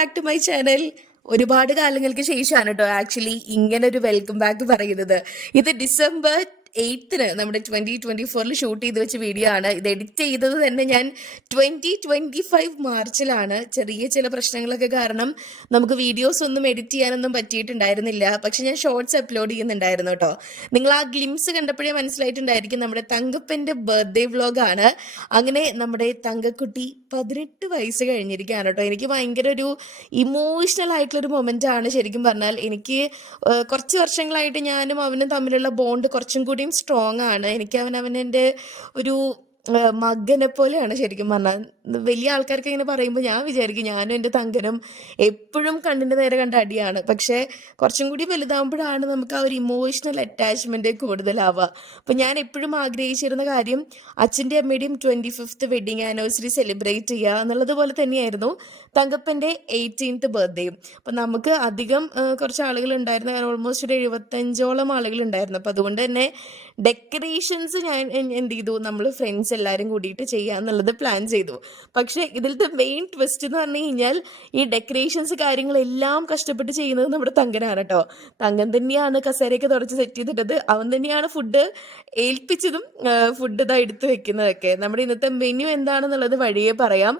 Back to my channel ഒരുപാട് കാലങ്ങൾക്ക് ശേഷമാണ് കേട്ടോ ആക്ച്വലി ഇങ്ങനെ ഒരു വെൽക്കം ബാക്ക് പറയുന്നത്. ഇത് ഡിസംബർ എയ്ത്തിന് നമ്മുടെ ട്വന്റി ട്വന്റി ഫോറിൽ ഷൂട്ട് ചെയ്ത് വെച്ച വീഡിയോ ആണ്. ഇത് എഡിറ്റ് ചെയ്തത് തന്നെ ഞാൻ ട്വന്റി ട്വന്റി ഫൈവ് മാർച്ചിലാണ്. ചെറിയ ചില പ്രശ്നങ്ങളൊക്കെ കാരണം നമുക്ക് വീഡിയോസ് ഒന്നും എഡിറ്റ് ചെയ്യാനൊന്നും പറ്റിയിട്ടുണ്ടായിരുന്നില്ല. പക്ഷെ ഞാൻ ഷോർട്സ് അപ്ലോഡ് ചെയ്യുന്നുണ്ടായിരുന്നു കേട്ടോ നിങ്ങൾ ആ ഗ്ലിംസ് കണ്ടപ്പോഴേ മനസ്സിലായിട്ടുണ്ടായിരിക്കും നമ്മുടെ തങ്കപ്പന്റെ ബർത്ത്ഡേ വ്ലോഗാണ് അങ്ങനെ നമ്മുടെ തങ്കക്കുട്ടി പതിനെട്ട് വയസ്സ് കഴിഞ്ഞിരിക്കുകയാണ് കേട്ടോ എനിക്ക് ഭയങ്കര ഒരു ഇമോഷണൽ ആയിട്ടുള്ളൊരു മൊമെന്റ് ആണ് ശരിക്കും പറഞ്ഞാൽ. എനിക്ക് കുറച്ച് വർഷങ്ങളായിട്ട് ഞാനും അവനും തമ്മിലുള്ള ബോണ്ട് കുറച്ചും കൂടിയും സ്ട്രോങ് ആണ്. എനിക്ക് അവൻ അവനെന്റെ ഒരു മകനെ പോലെയാണ് ശരിക്കും പറഞ്ഞാൽ വലിയ ആൾക്കാർക്ക് ഇങ്ങനെ പറയുമ്പോൾ ഞാൻ വിചാരിക്കും ഞാനും എന്റെ തങ്കനും എപ്പോഴും കണ്ണിന്റെ നേരെ കണ്ട അടിയാണ്. പക്ഷേ കുറച്ചും കൂടി വലുതാകുമ്പോഴാണ് നമുക്ക് ആ ഒരു ഇമോഷണൽ അറ്റാച്ച്മെന്റ് കൂടുതലാവുക. അപ്പം ഞാൻ എപ്പോഴും ആഗ്രഹിച്ചിരുന്ന കാര്യം അച്ഛന്റെ അമ്മയുടെയും twenty fifth wedding anniversary celebrate ചെയ്യുക എന്നുള്ളത് പോലെ തന്നെയായിരുന്നു തങ്കപ്പന്റെ എയ്റ്റീൻത്ത് ബർത്ത്ഡേയും അപ്പം നമുക്ക് അധികം കുറച്ച് ആളുകൾ ഉണ്ടായിരുന്നു. കാരണം ഓൾമോസ്റ്റ് ഒരു എഴുപത്തഞ്ചോളം ആളുകൾ ഉണ്ടായിരുന്നു. അപ്പം അതുകൊണ്ട് തന്നെ ഡെക്കറേഷൻസ് ഞാൻ എന്ത് ചെയ്തു? നമ്മൾ ഫ്രണ്ട്സ് എല്ലാവരും കൂടിയിട്ട് ചെയ്യുക എന്നുള്ളത് പ്ലാൻ ചെയ്തു. പക്ഷേ ഇതിലത്തെ മെയിൻ ട്വിസ്റ്റ് എന്ന് പറഞ്ഞു കഴിഞ്ഞാൽ ഈ ഡെക്കറേഷൻസ് കാര്യങ്ങളെല്ലാം കഷ്ടപ്പെട്ട് ചെയ്യുന്നത് നമ്മുടെ തങ്കനാണ് കേട്ടോ തങ്കൻ തന്നെയാണ് കസേരയൊക്കെ തുടച്ച് സെറ്റ് ചെയ്തിട്ടത്. അവൻ തന്നെയാണ് ഫുഡ് ഏൽപ്പിച്ചതും ഫുഡ് ഇതാ എടുത്തു വെക്കുന്നതൊക്കെ. നമ്മുടെ ഇന്നത്തെ മെനു എന്താണെന്നുള്ളത് വഴിയേ പറയാം.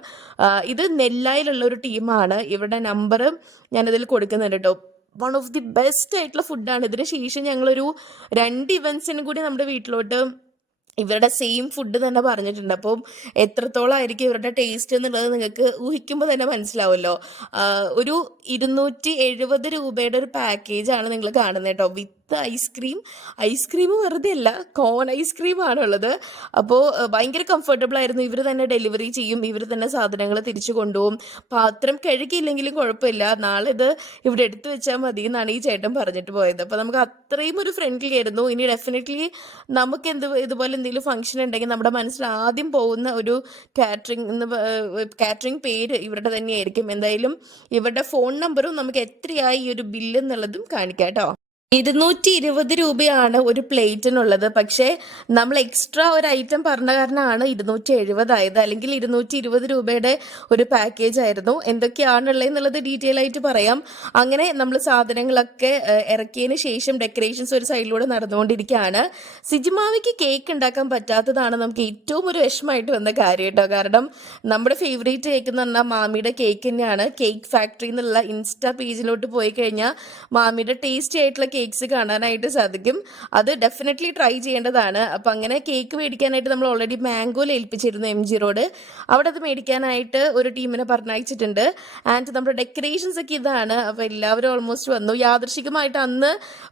ഇത് നെല്ലായിലുള്ള ഒരു ടീമാണ് ഇവരുടെ നമ്പർ ഞാനതിൽ കൊടുക്കുന്നുണ്ട് കേട്ടോ വൺ ഓഫ് ദി ബെസ്റ്റ് ആയിട്ടുള്ള ഫുഡാണ് ഇതിന് ശേഷം ഞങ്ങളൊരു രണ്ട് ഇവൻസിനും കൂടി നമ്മുടെ വീട്ടിലോട്ട് ഇവരുടെ സെയിം ഫുഡ് തന്നെ പറഞ്ഞിട്ടുണ്ട്. അപ്പം എത്രത്തോളം ആയിരിക്കും ഇവരുടെ ടേസ്റ്റ് എന്നുള്ളത് നിങ്ങൾക്ക് ഊഹിക്കുമ്പോൾ തന്നെ മനസ്സിലാവുമല്ലോ. ഒരു ഇരുന്നൂറ്റി എഴുപത് രൂപയുടെ ഒരു പാക്കേജാണ് നിങ്ങൾ കാണുന്നത് കേട്ടോ. വിത്ത് ഐസ്ക്രീം ഐസ്ക്രീം വെറുതെ അല്ല കോൺ ഐസ്ക്രീം ആണുള്ളത്. അപ്പോൾ ഭയങ്കര കംഫർട്ടബിൾ ആയിരുന്നു. ഇവർ തന്നെ ഡെലിവറി ചെയ്യും. ഇവർ തന്നെ സാധനങ്ങൾ തിരിച്ചു കൊണ്ടുപോകും. പാത്രം കഴുകിയില്ലെങ്കിലും കുഴപ്പമില്ല. നാളെ ഇത് ഇവിടെ എടുത്തു വെച്ചാൽ മതി എന്നാണ് ഈ ചേട്ടൻ പറഞ്ഞിട്ട് പോയത്. അപ്പോൾ നമുക്ക് അത്രയും ഒരു ഫ്രണ്ട്ലി ആയിരുന്നു. ഇനി ഡെഫിനറ്റ്ലി നമുക്ക് എന്ത് ഇതുപോലെ എന്തെങ്കിലും ഫംഗ്ഷൻ ഉണ്ടെങ്കിൽ നമ്മുടെ മനസ്സിൽ ആദ്യം പോകുന്ന ഒരു കാറ്ററിംഗ് എന്ന് കാറ്ററിംഗ് പേര് ഇവരുടെ തന്നെയായിരിക്കും. എന്തായാലും ഇവരുടെ ഫോൺ നമ്പറും നമുക്ക് എത്രയായി ഈ ഒരു ബില്ല് എന്നുള്ളതും കാണിക്കാം കേട്ടോ. ഇരുന്നൂറ്റി ഇരുപത് രൂപയാണ് ഒരു പ്ലേറ്റിനുള്ളത്. പക്ഷേ നമ്മൾ എക്സ്ട്രാ ഒരു ഐറ്റം പറഞ്ഞ കാരണമാണ് ഇരുന്നൂറ്റി എഴുപതായത് അല്ലെങ്കിൽ ഇരുന്നൂറ്റി ഇരുപത് രൂപയുടെ ഒരു പാക്കേജ് ആയിരുന്നു. എന്തൊക്കെയാണുള്ളത് എന്നുള്ളത് ഡീറ്റെയിൽ ആയിട്ട് പറയാം. അങ്ങനെ നമ്മൾ സാധനങ്ങളൊക്കെ ഇറക്കിയതിന് ശേഷം ഡെക്കറേഷൻസ് ഒരു സൈഡിലൂടെ നടന്നുകൊണ്ടിരിക്കുകയാണ്. സിജിമാവിക്ക് കേക്ക് ഉണ്ടാക്കാൻ പറ്റാത്തതാണ് നമുക്ക് ഏറ്റവും ഒരു വിഷമമായിട്ട് വന്ന കാര്യം കേട്ടോ. കാരണം നമ്മുടെ ഫേവറേറ്റ് കേക്ക് എന്ന് പറഞ്ഞാൽ മാമിയുടെ കേക്ക് തന്നെയാണ്. കേക്ക് ഫാക്ടറി എന്നുള്ള ഇൻസ്റ്റാ പേജിലോട്ട് പോയി കഴിഞ്ഞാൽ മാമിയുടെ ടേസ്റ്റി ആയിട്ടുള്ള കേക്ക്സ് കാണാനായിട്ട് സാധിക്കും. അത് ഡെഫിനറ്റ്ലി ട്രൈ ചെയ്യേണ്ടതാണ്. അപ്പം അങ്ങനെ കേക്ക് മേടിക്കാനായിട്ട് നമ്മൾ ഓൾറെഡി മാംഗോയിൽ ഏൽപ്പിച്ചിരുന്നു എം ജി റോഡ് അവിടെ അത് മേടിക്കാനായിട്ട് ഒരു ടീമിനെ പറഞ്ഞയച്ചിട്ടുണ്ട്. ആൻഡ് നമ്മുടെ ഡെക്കറേഷൻസ് ഒക്കെ ഇതാണ്. അപ്പോൾ എല്ലാവരും ഓൾമോസ്റ്റ് വന്നു. യാദൃശികമായിട്ട് അന്ന്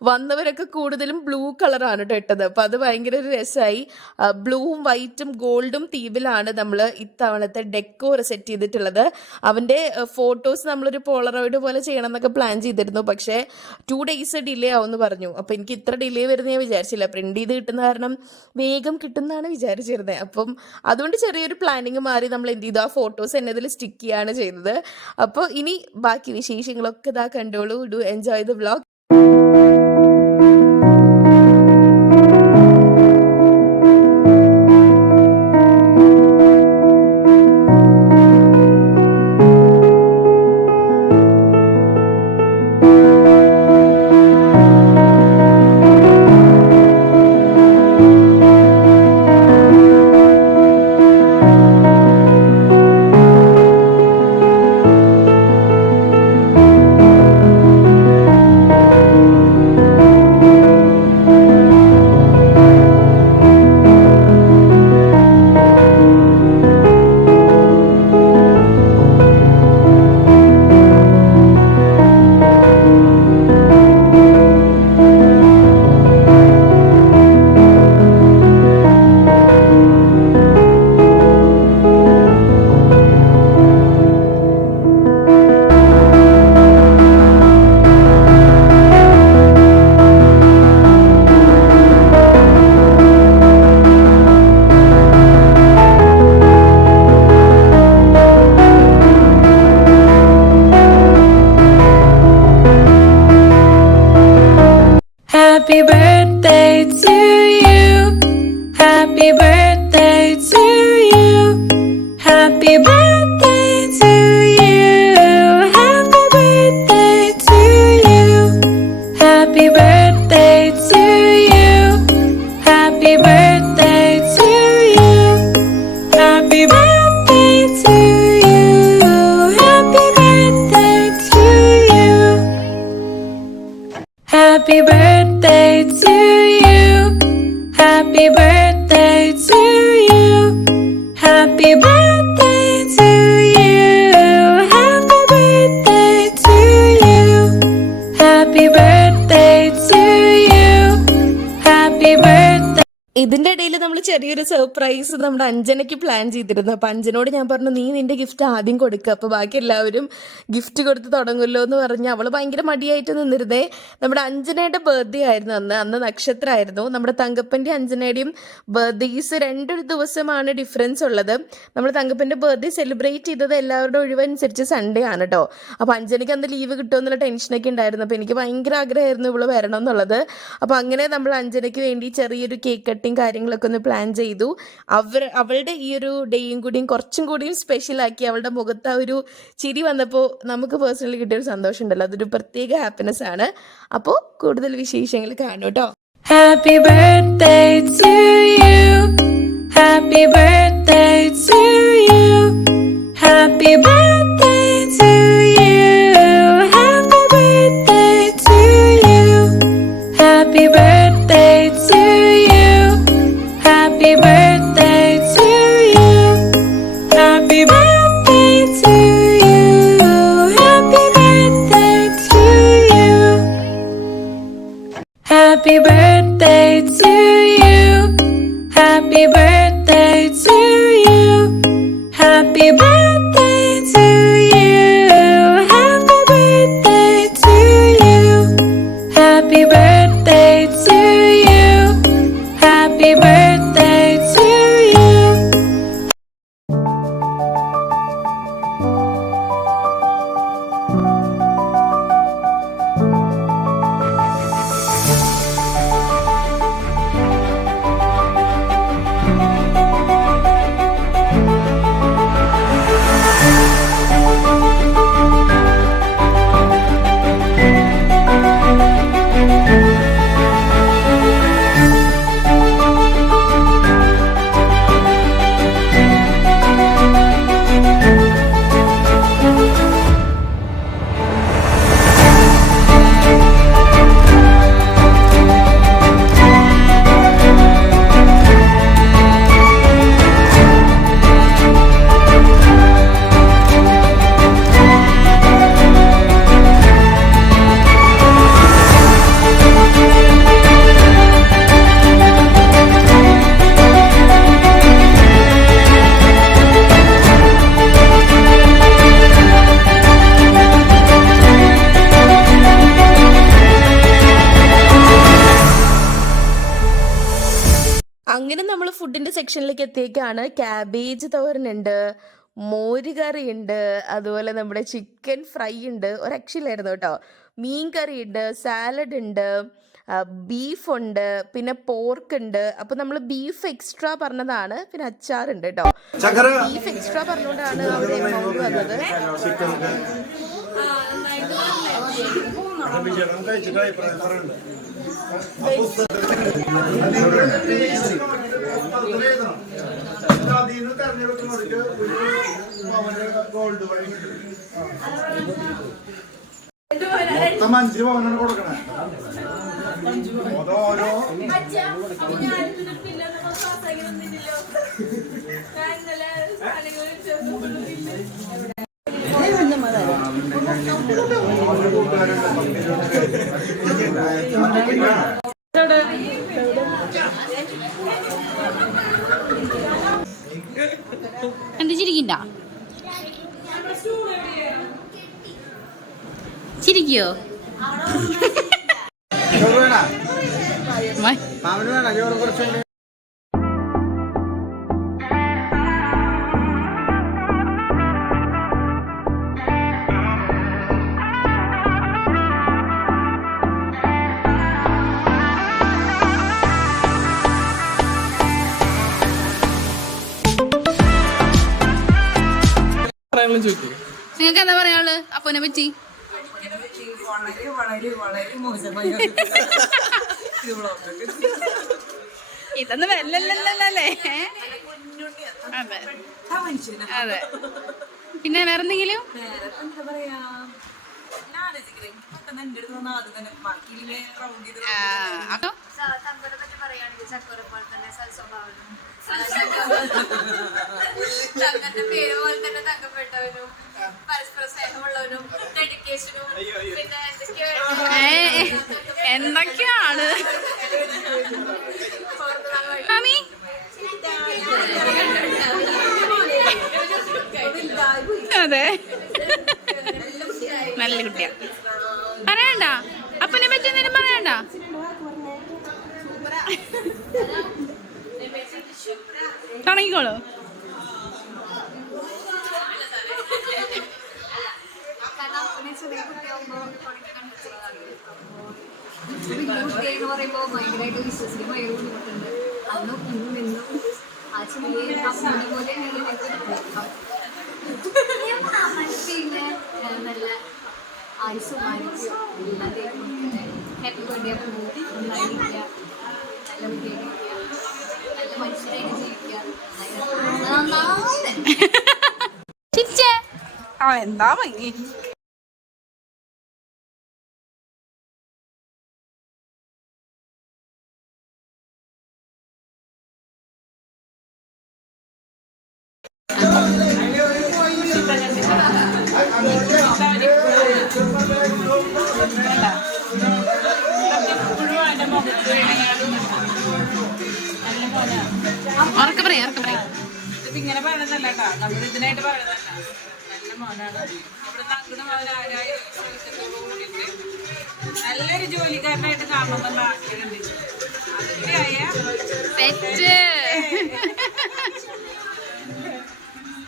വന്നവരൊക്കെ കൂടുതലും ബ്ലൂ കളറാണ് കേട്ടോ ഇട്ടത്. അപ്പോൾ അത് ഭയങ്കര ഒരു രസമായി. ബ്ലൂവും വൈറ്റും ഗോൾഡും തീമിലാണ് നമ്മൾ ഇത്തവണത്തെ ഡെക്കോർ സെറ്റ് ചെയ്തിട്ടുള്ളത്. അവന്റെ ഫോട്ടോസ് നമ്മളൊരു പോളറോയിഡ് പോലെ ചെയ്യണം എന്നൊക്കെ പ്ലാൻ ചെയ്തിരുന്നു. പക്ഷേ ടു ഡേയ്സ് ഡിലേ ആവുമെന്ന് പറഞ്ഞു. അപ്പോൾ എനിക്ക് ഇത്ര ഡിലേ വരുന്ന ഞാൻ വിചാരിച്ചില്ല. പ്രിന്റ് ചെയ്ത് കിട്ടുന്ന കാരണം വേഗം കിട്ടുന്നതാണ് വിചാരിച്ചിരുന്നത് അപ്പം അതുകൊണ്ട് ചെറിയൊരു പ്ലാനിങ് മാറി നമ്മൾ എന്ത് ചെയ്തു? ആ ഫോട്ടോസ് എന്നെ ഇതിൽ സ്റ്റിക്ക് ചെയ്യാണ് ചെയ്തത്. അപ്പോൾ ഇനി ബാക്കി വിശേഷങ്ങളൊക്കെ ഇതാ കണ്ടോളൂ. Do enjoy the vlog Happy birthday surprise നമ്മുടെ അഞ്ജനയ്ക്ക് പ്ലാൻ ചെയ്തിരുന്നു. അപ്പൊ അഞ്ജനോട് ഞാൻ പറഞ്ഞു നീ നിന്റെ ഗിഫ്റ്റ് ആദ്യം കൊടുക്കുക അപ്പൊ ബാക്കി എല്ലാവരും ഗിഫ്റ്റ് കൊടുത്ത് തുടങ്ങുമല്ലോ എന്ന് പറഞ്ഞ് അവൾ ഭയങ്കര മടിയായിട്ട് നിന്നിരുന്നേ. നമ്മുടെ അഞ്ജനയുടെ ബർത്ത്ഡേ ആയിരുന്നു അന്ന്. അന്ന് നക്ഷത്രമായിരുന്നു. നമ്മുടെ തങ്കപ്പന്റെ അഞ്ജനയുടെയും ബർത്ത്ഡേസ് രണ്ട് ദിവസമാണ് ഡിഫറൻസ് ഉള്ളത്. നമ്മൾ തങ്കപ്പന്റെ ബർത്ത്ഡേ സെലിബ്രേറ്റ് ചെയ്തത് എല്ലാവരുടെ ഒഴിവനുസരിച്ച് സൺഡേ ആണ് കേട്ടോ അപ്പൊ അഞ്ജനയ്ക്ക് അന്ന് ലീവ് കിട്ടുമെന്നുള്ള ടെൻഷനൊക്കെ ഉണ്ടായിരുന്നു. അപ്പൊ എനിക്ക് ഭയങ്കര ആഗ്രഹമായിരുന്നു ഇവൾ വരണം എന്നുള്ളത്. അപ്പൊ അങ്ങനെ നമ്മൾ അഞ്ജനയ്ക്ക് വേണ്ടി ചെറിയൊരു കേക്ക് കട്ടിങ് കാര്യങ്ങളൊക്കെ ഒന്ന് പ്ലാൻ ചെയ്തു. അവർ അവളുടെ ഈ ഒരു ഡേയും കൂടിയും കുറച്ചും കൂടിയും സ്പെഷ്യൽ ആക്കി അവളുടെ മുഖത്ത് ഒരു ചിരി വന്നപ്പോൾ നമുക്ക് പേഴ്സണലി കിട്ടിയൊരു സന്തോഷം ഉണ്ടല്ലോ. അതൊരു പ്രത്യേക ഹാപ്പിനെസ് ആണ്. അപ്പോൾ കൂടുതൽ വിശേഷങ്ങൾ കാണൂട്ടോ happy birthday to to happy birthday സെക്ഷനിലേക്ക് എത്തിയേക്കാണ്. ക്യാബേജ് തോരനുണ്ട് മോരുകറി ഉണ്ട് അതുപോലെ നമ്മുടെ ചിക്കൻ ഫ്രൈ ഉണ്ട്. ഒരു രക്ഷയില്ലായിരുന്നു കേട്ടോ. മീൻ കറി ഉണ്ട് സാലഡ് ഉണ്ട് ബീഫ് ഉണ്ട് പിന്നെ പോർക്ക് ഉണ്ട്. അപ്പൊ നമ്മൾ ബീഫ് എക്സ്ട്രാ പറഞ്ഞതാണ് പിന്നെ അച്ചാർ ഉണ്ട് കേട്ടോ ബീഫ് എക്സ്ട്രാ പറഞ്ഞുകൊണ്ടാണ് അവിടെ എമൗണ്ട് വന്നത്. അതിന്ന് തെരഞ്ഞെടുക്കുന്നവർക്ക് പവന് ഗോൾഡ് വഴി കിട്ടും മൊത്തം അഞ്ച് പവനാണ് കൊടുക്കണേ അതോരോ കൂട്ടുകാരുണ്ട് ചിരിക്കോ? ചോറ് കുറച്ചുകൂടി പറയാനുള്ളത് ചോദിക്കൂ. നിങ്ങൾക്ക് എന്താ പറയാനുള്ളത്? അപ്പനെ പറ്റി? വളരെ വളരെ ഇതൊന്നും വല്ലല്ലേ അതെ. അതെ. പിന്നെ വേറെ എന്തെങ്കിലും? അപ്പൊ? പോലെ തന്നെ തങ്കന്റെ പേര് പോലെ തന്നെ തങ്കപ്പെട്ടവനും പരസ്പര സ്നേഹമുള്ളവനും ഡെഡിക്കേഷനും പിന്നെ എന്തൊക്കെയാണ്? മാമി? അതെ. നല്ല കുട്ടിയാ. പറയണ്ട. അപ്പനെ പറ്റി എന്തെങ്കിലും പറയണ്ട. പോലെ പിന്നെ നല്ല ആയുസും ആരോഗ്യവും എല്ലാം ഹാപ്പി ബർത്ത്ഡേ മനുഷ്യരായിട്ട് ജീവിക്കുക നന്നായി ചിരിച്ചേ ആ എന്താ ഭംഗി ഉറക്കെ പറയാം ഉറക്കെ പറയാം. ഇങ്ങനെ പറയണതല്ല കേട്ടാ. നമ്മൾ ഇതിനായിട്ട് പറയണതല്ല. നല്ല മോനാണ്. മോനാരായ നല്ലൊരു ജോലിക്കാരനായിട്ട് കാണണമെന്നുള്ള ആഗ്രഹമുണ്ട്. അതിന്റെയായ തെറ്റ്.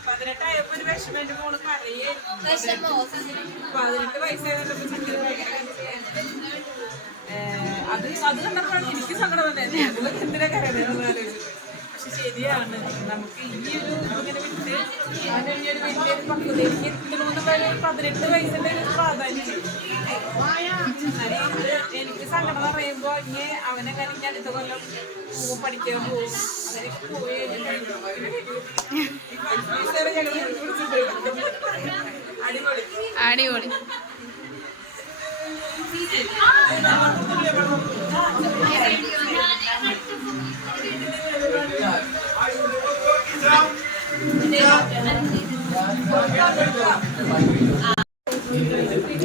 പതിനെട്ടായപ്പോ ഒരു വിഷമം എന്റെ മോൾ പറയേ. പതിനെട്ട്. ഏഹ് അത് അത് കണ്ടപ്പോഴാണ് എനിക്ക് സങ്കടം വന്നത്. എന്തിനാ ആലോചിച്ചു. പക്ഷെ ശരിയാണ്. നമുക്ക് ഈ ഒരു ഇങ്ങനെ വിട്ട് ഈ ഒരു വലിയൊരു പക്വതയിലേക്ക് എത്തണമെന്നുള്ള പതിനെട്ട് വയസ്സിന്റെ ഒരു പ്രാധാന്യം എനിക്ക് സങ്കടം പറയുമ്പോ ഇനി അവനെ കഴിഞ്ഞ അടുത്ത കൊല്ലം പോകും പഠിക്കാൻ പോകും. അങ്ങനെയൊക്കെ പോയി അടിപൊളി. അടിപൊളി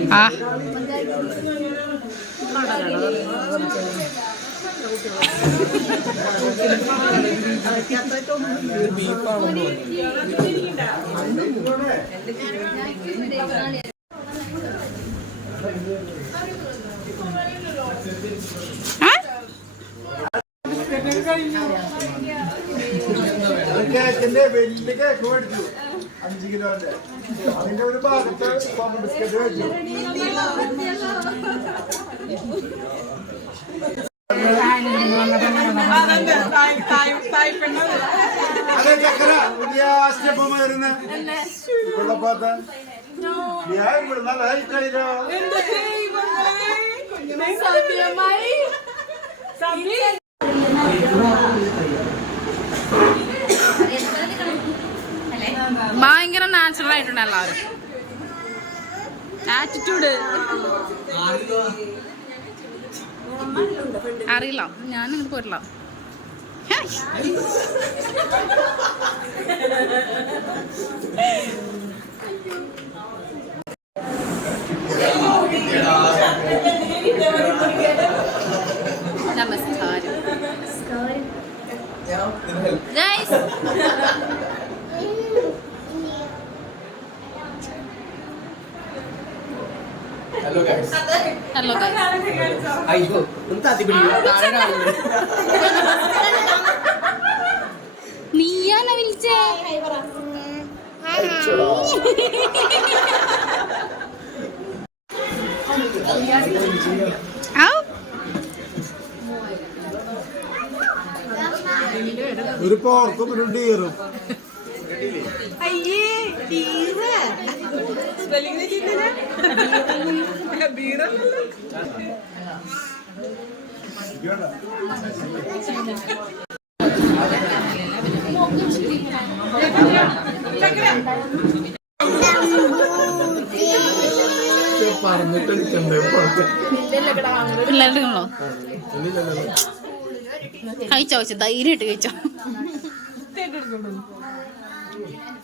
ആ ആ? കേക്കിന്റെ വലിയ കേക്ക് മേടിച്ചു അഞ്ച് കിലോന്റെ. അതിന്റെ ഒരു ഭാഗത്ത് ബിസ്ക്കറ്റ് വെച്ചു. അതെ ചക്കര പുതിയ സ്റ്റെപ്പ് വരുന്ന. വെള്ളപ്പാത്ത. ഞാൻ ഇവിടെ നല്ല ഹൈറ്റായില്ലോ. ഭയങ്കര നാച്ചുറൽ ആയിട്ടുണ്ട് എല്ലാവരും? ആറ്റിറ്റ്യൂഡ് അറിയില്ല. ഞാൻ ഇങ്ങോട്ട് പോരില്ല. നമസ്കാരം. ഗൈസ് ഹലോ ഹലോ അയ്യോ നീയാണോ വിളിച്ചേ? ഒരു പോർക്കും ഒരു ഡീറും. അയ്യേ ബീറ സ്പെല്ലിംഗ് തെറ്റിയിട്ടില്ല ബീറല്ലല്ലോ പറഞ്ഞിട്ട് എടുക്കണ്ടേ പുറത്ത് പിള്ളേരുടെ നിങ്ങളോ കഴിച്ചോ കഴിച്ചോ. ധൈര്യമായിട്ട് കഴിച്ചോ.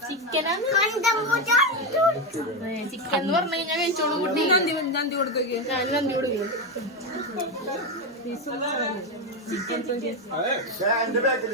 ചിക്കനാണ്? ചിക്കൻ എന്ന് പറഞ്ഞു കഴിഞ്ഞാൽ കഴിച്ചോളൂ കുട്ടി. നന്ദി നന്ദി കൊടുക്കുക ഞാൻ നന്ദി കൊടുക്കും എന്റെ ബാക്കിൽ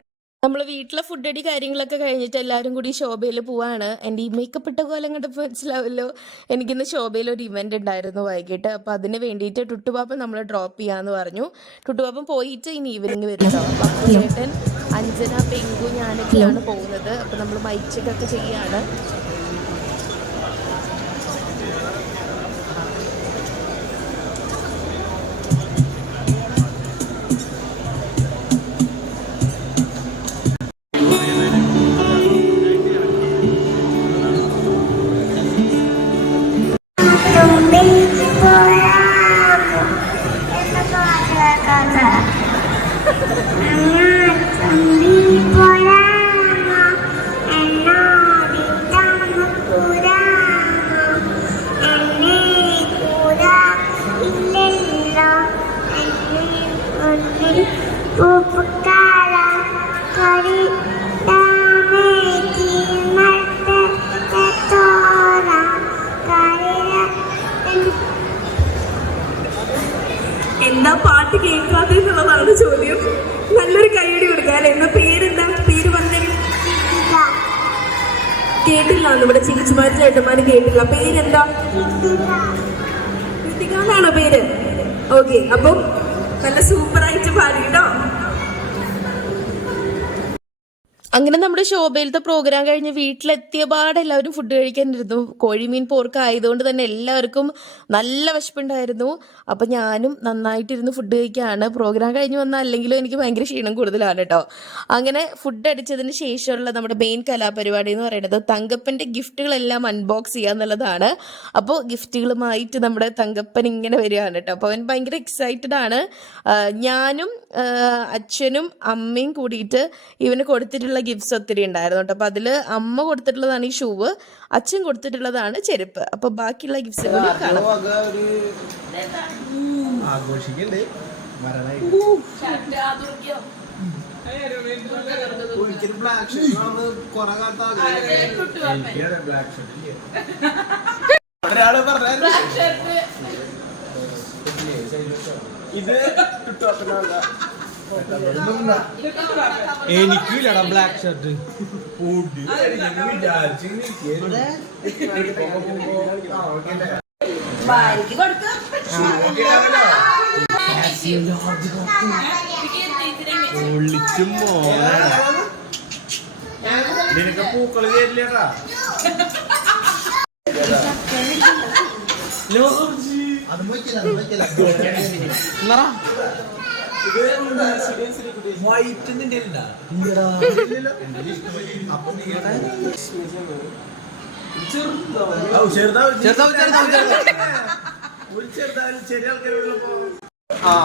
നമ്മൾ വീട്ടിലെ ഫുഡ് അടി കാര്യങ്ങളൊക്കെ കഴിഞ്ഞിട്ട് എല്ലാവരും കൂടി ശോഭയിൽ പോവാണ്. എന്റെ ഈ മേക്കപ്പ് ഇട്ട കോലം കണ്ടപ്പോൾ മനസ്സിലാവല്ലോ. എനിക്കിന്ന് ശോഭയിൽ ഒരു ഇവന്റ് ഉണ്ടായിരുന്നു വൈകിട്ട്. അപ്പോൾ അതിന് വേണ്ടിയിട്ട് ടുട്ടുപാപ്പൻ നമ്മൾ ഡ്രോപ്പ് ചെയ്യാമെന്ന് പറഞ്ഞു. ടുട്ടുപാപ്പൻ പോയിട്ട് ഇനി ഈവനിങ് വരും അപ്പോൾ ചേട്ടൻ അഞ്ജന പെങ്കു ഞാനൊക്കെയാണ് പോകുന്നത്. അപ്പോൾ നമ്മൾ മൈച്ചൊക്കെ ചെയ്യാണ്. എന്താ പാട്ട് കേൾക്കാതെ എന്നുള്ളതാണ് ചോദ്യം. നല്ലൊരു കൈയടി കൊടുക്കുക അല്ലെ? എന്താ പേരെന്താ? പേര് പറഞ്ഞേ. കേട്ടില്ല നമ്മുടെ ചിരിച്ചുമാരും ചേട്ടന്മാരും കേട്ടില്ല. പേരെന്താ? കൃത്തികാന്നാണോ പേര്? ഓക്കെ അപ്പം നല്ല സൂപ്പറായിട്ട് പാടി കേട്ടോ. അങ്ങനെ നമ്മുടെ ശോഭയിലത്തെ പ്രോഗ്രാം കഴിഞ്ഞ് വീട്ടിലെത്തിയ പാടെ എല്ലാവരും ഫുഡ് കഴിക്കാനിരുന്നു. കോഴിമീൻ പോർക്ക് ആയതുകൊണ്ട് തന്നെ എല്ലാവർക്കും നല്ല വിശപ്പുണ്ടായിരുന്നു. അപ്പം ഞാനും നന്നായിട്ടിരുന്ന് ഫുഡ് കഴിക്കുകയാണ് പ്രോഗ്രാം കഴിഞ്ഞ് വന്നാൽ അല്ലെങ്കിലും എനിക്ക് ഭയങ്കര ക്ഷീണം കൂടുതലാണ് കേട്ടോ അങ്ങനെ ഫുഡ് അടിച്ചതിന് ശേഷമുള്ള നമ്മുടെ മെയിൻ കലാപരിപാടി എന്ന് പറയുന്നത് തങ്കപ്പന്റെ ഗിഫ്റ്റുകളെല്ലാം അൺബോക്സ് ചെയ്യുക എന്നുള്ളതാണ്. അപ്പോൾ ഗിഫ്റ്റുകളുമായിട്ട് നമ്മുടെ തങ്കപ്പൻ ഇങ്ങനെ വരികയാണ് കേട്ടോ അപ്പോൾ അവൻ ഭയങ്കര എക്സൈറ്റഡ് ആണ്. ഞാനും അച്ഛനും അമ്മയും കൂടിയിട്ട് ഇവന് കൊടുത്തിട്ടുള്ള ഗിഫ്റ്റ്സ് ഒത്തിരി ഉണ്ടായിരുന്നു കേട്ടോ. അപ്പോൾ അതിൽ അമ്മ കൊടുത്തിട്ടുള്ളതാണ് ഈ ഷൂവ് അച്ഛൻ കൊടുത്തിട്ടുള്ളതാണ് ചെരുപ്പ്. അപ്പോൾ ബാക്കിയുള്ള ഗിഫ്റ്റ്സ് കൂടി കാണാം. ആഘോഷിക്കണ്ടേ. ഒരാൾ പറഞ്ഞ ഇത് എനിക്കില്ലടാ ബ്ലാക്ക് ഷർട്ട് ഒളിച്ചും മോനെ. നിനക്ക് പൂക്കൾ തരില്ലടാ? അത് ഒരു ചെറുതായാലും ചെറിയ ആൾക്കാരുള്ളപ്പോ ആ.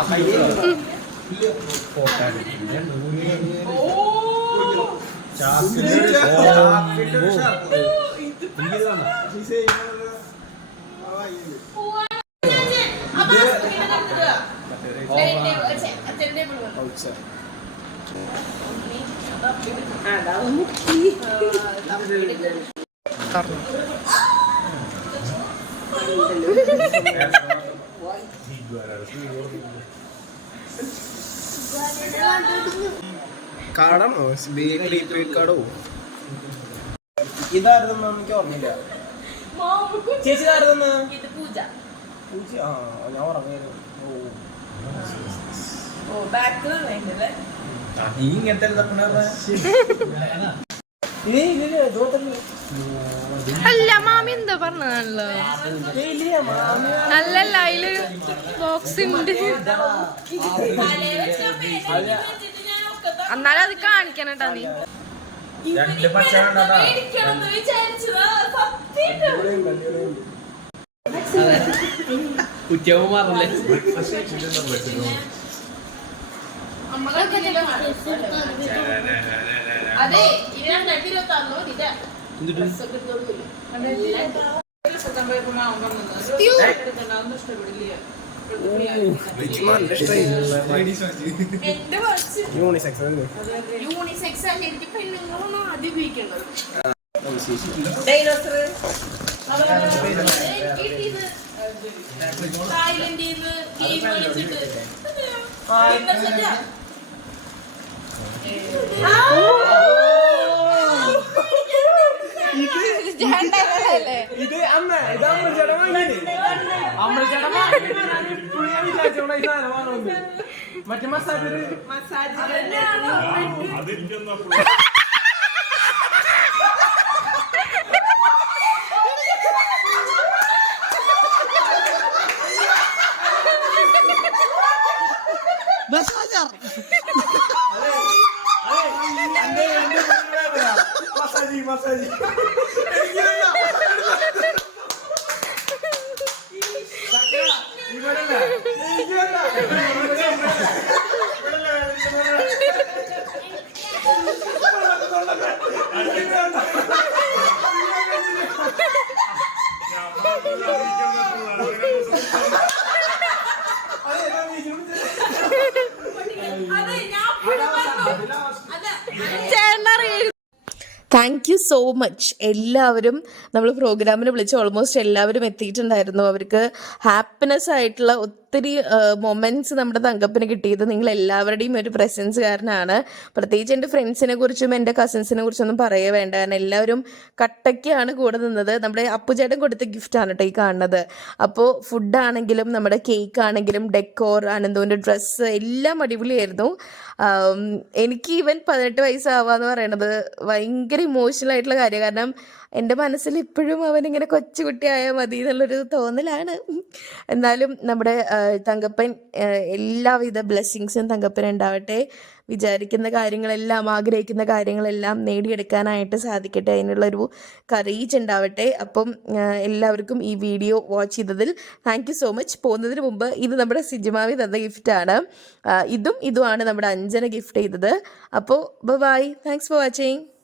കയ്യിൽ കാർഡാണോ പ്രീപെയ്ഡ് കാർഡോ ഇതായിരുന്നു എനിക്ക് ഓർമ്മയില്ല. ചേച്ചി ഇതായിരുന്നു ഇത് പൂജ. പൂജ? ആ ഞാൻ ഓർമ്മയായിരുന്നു ഓ. നീ ഇങ്ങനത്തെ അല്ല മാമി എന്താ പറഞ്ഞല്ലോ അല്ലല്ല അതിൽ ബോക്സ് ഉണ്ട്. എന്നാലും അത് കാണിക്കണം കേട്ടോ നീ. രണ്ട് പച്ച കണ്ടതാ മേടിക്കണമെന്ന് വിചാരിച്ചതാ സത്യം കുറ്റിയാവുമ്പോ മാറില്ലേ അതെ രണ്ടായിരത്തി ഇരുപത്തി ആറിലോ ഇതാ യൂണിസെക്സ് ശരിക്കും പെണ്ണുങ്ങളാണ് ആദ്യം ഉപയോഗിക്കേണ്ടത്. തായ്ലൻഡിൽ നിന്ന് ഗെയിം കളിച്ചിട്ട് ഇത് അമ്മ ഇത് വിചാരിച്ചോണ്ടാ ഈ സാധനം വാങ്ങുന്നത് മറ്റേ മസാജ് മസാജ് മസാജി മസാജി അതെ ഞാൻ അപ്പോഴും പറഞ്ഞു അതെ താങ്ക് യു സോ മച്ച് എല്ലാവരും നമ്മൾ പ്രോഗ്രാമിന് വിളിച്ച് ഓൾമോസ്റ്റ് എല്ലാവരും എത്തിയിട്ടുണ്ടായിരുന്നു. അവർക്ക് ഹാപ്പിനെസ് ആയിട്ടുള്ള ഒത്തിരി മൊമെന്റ്സ് നമ്മുടെ തങ്കപ്പിന് കിട്ടിയത്. നിങ്ങൾ എല്ലാവരുടെയും ഒരു പ്രസൻസ് കാരണമാണ് പ്രത്യേകിച്ച് എന്റെ ഫ്രണ്ട്സിനെ കുറിച്ചും എന്റെ കസിൻസിനെ കുറിച്ചൊന്നും പറയേ വേണ്ട. കാരണം എല്ലാവരും കട്ടയ്ക്കാണ് കൂടെ നിന്നത്. നമ്മുടെ അപ്പുചേട്ടൻ കൊടുത്ത ഗിഫ്റ്റാണ് കേട്ടോ ഈ കാണുന്നത്. അപ്പോൾ ഫുഡാണെങ്കിലും നമ്മുടെ കേക്ക് ആണെങ്കിലും ഡെക്കോർ ആനന്ദുവിന്റെ ഡ്രസ്സ് എല്ലാം അടിപൊളിയായിരുന്നു. എനിക്ക് ഈവൻ പതിനെട്ട് വയസ്സാവാന്ന് പറയണത് ഭയങ്കര ഇമോഷണൽ ആയിട്ടുള്ള കാര്യം കാരണം എന്റെ മനസ്സിൽ ഇപ്പോഴും അവനിങ്ങനെ കൊച്ചുകുട്ടിയായാൽ മതി എന്നുള്ളൊരു തോന്നലാണ്. എന്നാലും നമ്മുടെ തങ്കപ്പൻ എല്ലാവിധ ബ്ലെസ്സിങ്സും തങ്കപ്പൻ ഉണ്ടാവട്ടെ. വിചാരിക്കുന്ന കാര്യങ്ങളെല്ലാം ആഗ്രഹിക്കുന്ന കാര്യങ്ങളെല്ലാം നേടിയെടുക്കാനായിട്ട് സാധിക്കട്ടെ അതിനുള്ളൊരു കറീച്ച് ഉണ്ടാവട്ടെ. അപ്പം എല്ലാവർക്കും ഈ വീഡിയോ വാച്ച് ചെയ്തതിൽ താങ്ക് സോ മച്ച് പോകുന്നതിന് മുമ്പ് ഇത് നമ്മുടെ സിജിമാവി തന്ന ഗിഫ്റ്റാണ് ഇതും ഇതുമാണ് നമ്മുടെ അഞ്ജന ഗിഫ്റ്റ് ചെയ്തത്. അപ്പോൾ ബൈ താങ്ക്സ് ഫോർ വാച്ചിങ്